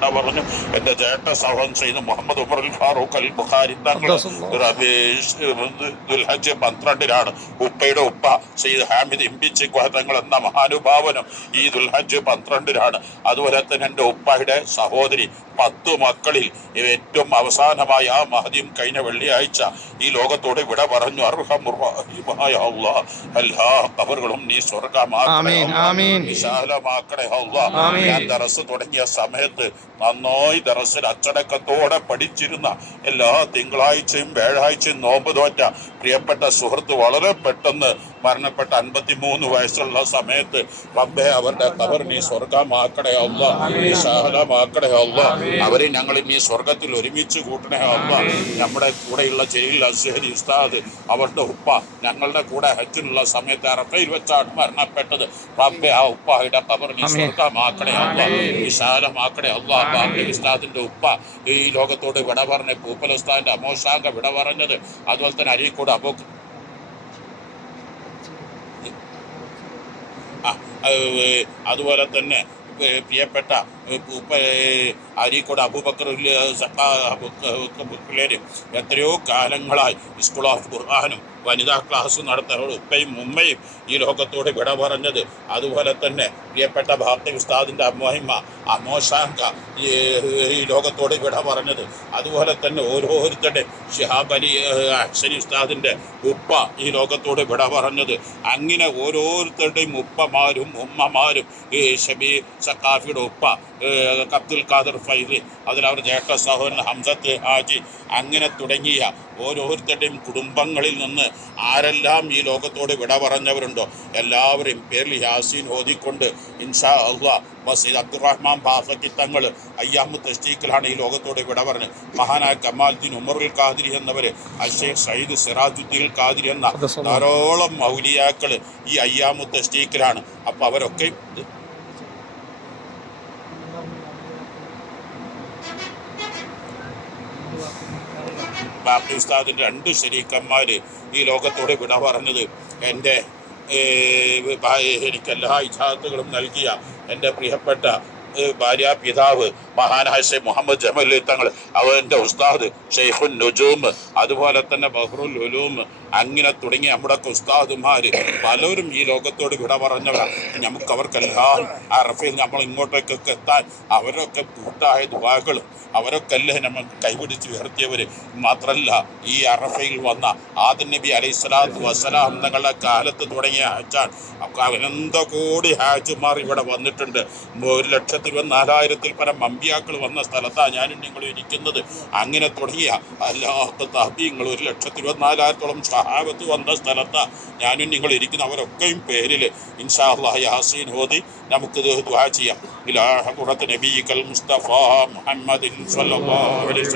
ഇവിടെ പറഞ്ഞു എന്റെ ചേട്ട സഹോദരൻ ചെയ്ത് മുഹമ്മദ് ഉമർ ഫാറൂഖ് അൽ ബുഖാരി തങ്ങൾ പന്ത്രണ്ടിലാണ് ദുൽഹജ്ജ് പന്ത്രണ്ടിനാണ് ഉപ്പയുടെ ഉപ്പ സെയ്ദ് ഹാമിദ് ഇമ്പിച്ച് തങ്ങൾ എന്ന മഹാനുഭാവനും ഈ ദുൽഹജ് പന്ത്രണ്ടിലാണ്. അതുപോലെ തന്നെ എന്റെ ഉപ്പയുടെ സഹോദരി പത്ത് മക്കളിൽ ഏറ്റവും അവസാനമായ ആ മഹതിയും കഴിഞ്ഞ വെള്ളിയാഴ്ച ഈ ലോകത്തോട് വിട പറഞ്ഞു. അർഹമുറാഹിമായ എല്ലാ കബറുകളും നീ സ്വർഗമാക്കണേ. വിശാലമാക്കണേ. ഞാൻ ദറസ് തുടങ്ങിയ സമയത്ത് നന്നായി ദറസിൽ അച്ചടക്കത്തോടെ പഠിച്ചിരുന്ന എല്ലാ തിങ്കളാഴ്ചയും വ്യാഴാഴ്ചയും നോമ്പ് തോറ്റ പ്രിയപ്പെട്ട സുഹൃത്ത് വളരെ പെട്ടെന്ന് മരണപ്പെട്ട അൻപത്തിമൂന്ന് വയസ്സുള്ള സമയത്ത് റബ്ബെ അവരുടെ കബർ നീ സ്വർഗമാക്കണേ അല്ല വിശാലമാക്കണേ അല്ല അവരെ ഞങ്ങൾ നീ സ്വർഗത്തിൽ ഒരുമിച്ച് കൂട്ടണേ അല്ല നമ്മുടെ കൂടെയുള്ള ജയിൽ അസ്ഹരി ഉസ്താദ് അവരുടെ ഉപ്പ ഞങ്ങളുടെ കൂടെ ഹജ്ജിനുള്ള സമയത്ത് അറഫയിൽ വെച്ചാണ് മരണപ്പെട്ടത്. റബ്ബെ ആ ഉപ്പായുടെ കബർ നീ സ്വർഗമാക്കണേ അല്ല വിശാലമാക്കണേ അല്ല ബാബി ഉസ്താദിന്റെ ഉപ്പ ഈ ലോകത്തോട് വിട പറഞ്ഞ പൂപ്പൽ ഉസ്താദിന്റെ അമോശാങ്ക വിട പറഞ്ഞത് അതുപോലെ തന്നെ അരീക്കോട് അബോ ആ, ഏഹ്, അതുപോലെ തന്നെ പ്രിയപ്പെട്ട അരീക്കോട് അബൂബക്കർ പിള്ളേര് എത്രയോ കാലങ്ങളായി സ്കൂൾ ഓഫ് ഖുർആാനും വനിതാ ക്ലാസ് നടത്തുന്ന ഉപ്പയും ഉമ്മയും ഈ ലോകത്തോട് വിട പറഞ്ഞത്. അതുപോലെ തന്നെ പ്രിയപ്പെട്ട ഭാർത്തി ഉസ്താദിന്റെ അമ്മഹിമ അമോശാങ്ക ഈ ലോകത്തോട് വിട പറഞ്ഞത്. അതുപോലെ തന്നെ ഓരോരുത്തരുടെ ഷിഹാബ് അലി അക്ഷനി അഹ്സനി ഉസ്താദിന്റെ ഉപ്പ ഈ ലോകത്തോട് വിട പറഞ്ഞത്. അങ്ങനെ ഓരോരുത്തരുടെയും ഉപ്പമാരും ഉമ്മമാരും ഈ ഷബി സക്കാഫിയുടെ ഉപ്പ അബ്ദുൽ ഖാദർ ഫൈലി അതിലവർ ജ്യേഷ്ഠ സഹോദരൻ ഹംസത്ത് ഹാജി അങ്ങനെ തുടങ്ങിയ ഓരോരുത്തരുടെയും കുടുംബങ്ങളിൽ നിന്ന് ആരെല്ലാം ഈ ലോകത്തോട് വിട പറഞ്ഞവരുണ്ടോ എല്ലാവരെയും പേരിൽ യാസീൻ ഓതിക്കൊണ്ട് ഇൻഷാ അള്ളാ മസീദ് അബ്ദുറഹ്മാൻ ബാഫക്കി തങ്ങൾ അയ്യാമു തസ്തീഖിലാണ് ഈ ലോകത്തോട് വിട പറഞ്ഞ്. മഹാനായ കമാൽദ്ദീൻ ഉമറുൽ ഖാദിരി എന്നവര് അഷേഖ് സയ്യിദ് സിറാജുദ്ദീൻ ഖാദിരി എന്ന ധാരോളം മൗലിയാക്കൾ ഈ അയ്യാമു തസ്തീഖിലാണ് അപ്പോൾ അവരൊക്കെ ബാപ്പി ഉസ്താദിന്റെ രണ്ട് ശരീക്കന്മാർ ഈ ലോകത്തോട് വിട പറഞ്ഞത് എന്റെ എനിക്ക് എല്ലാ ഇജാത്തുകളും നൽകിയ എന്റെ പ്രിയപ്പെട്ട ഭാര്യ പിതാവ് മഹാനായ ഷെയ്ഖ് മുഹമ്മദ് ജമലി തങ്ങൾ അവന്റെ ഉസ്താദ് ഷെയ്ഖുൻ നുജൂം അതുപോലെ തന്നെ ബഹ്റുൽ ഉലൂം അങ്ങനെ തുടങ്ങിയ നമ്മുടെ ഉസ്താദുമാർ പലരും ഈ ലോകത്തോട് വിട പറഞ്ഞവരാണ് നമുക്ക് അവർക്കെല്ലാം അറഫയിൽ നമ്മൾ ഇങ്ങോട്ടേക്കൊക്കെ എത്താൻ അവരൊക്കെ കൂട്ടായ ദുബാകളും അവരൊക്കെ അല്ലേ നമ്മൾ കൈപിടിച്ച് ഉയർത്തിയവർ മാത്രമല്ല ഈ അറഫയിൽ വന്ന ആദൻ നബി അലൈഹി വസ്സലാം തങ്ങളുടെ കാലത്ത് തുടങ്ങിയ ഹാജാൻ അവനെന്തോ കോടി ഹാജുമാർ ഇവിടെ വന്നിട്ടുണ്ട്. ഒരു ലക്ഷത്തി ഇരുപത്തിനാലായിരത്തിൽ പരം അമ്പിയാക്കൾ വന്ന സ്ഥലത്താണ് ഞാനും നിങ്ങളും ഇരിക്കുന്നത്. അങ്ങനെ തുടങ്ങിയ അല്ലാത്ത തഹബീങ്ങൾ ഒരു ലക്ഷത്തി ഇരുപത്തിനാലായിരത്തോളം സഹാബത്ത് വന്ന സ്ഥലത്താണ് ഞാനും നിങ്ങൾ ഇരിക്കുന്ന അവരൊക്കെയും പേരിൽ ഇൻഷാ യാസീൻ ഓതി നമുക്ക് ദുആ ചെയ്യാം. ഇലാഹ ഖുറത്ത് നബീക്കൽ മുസ്തഫ മുഹമ്മദ്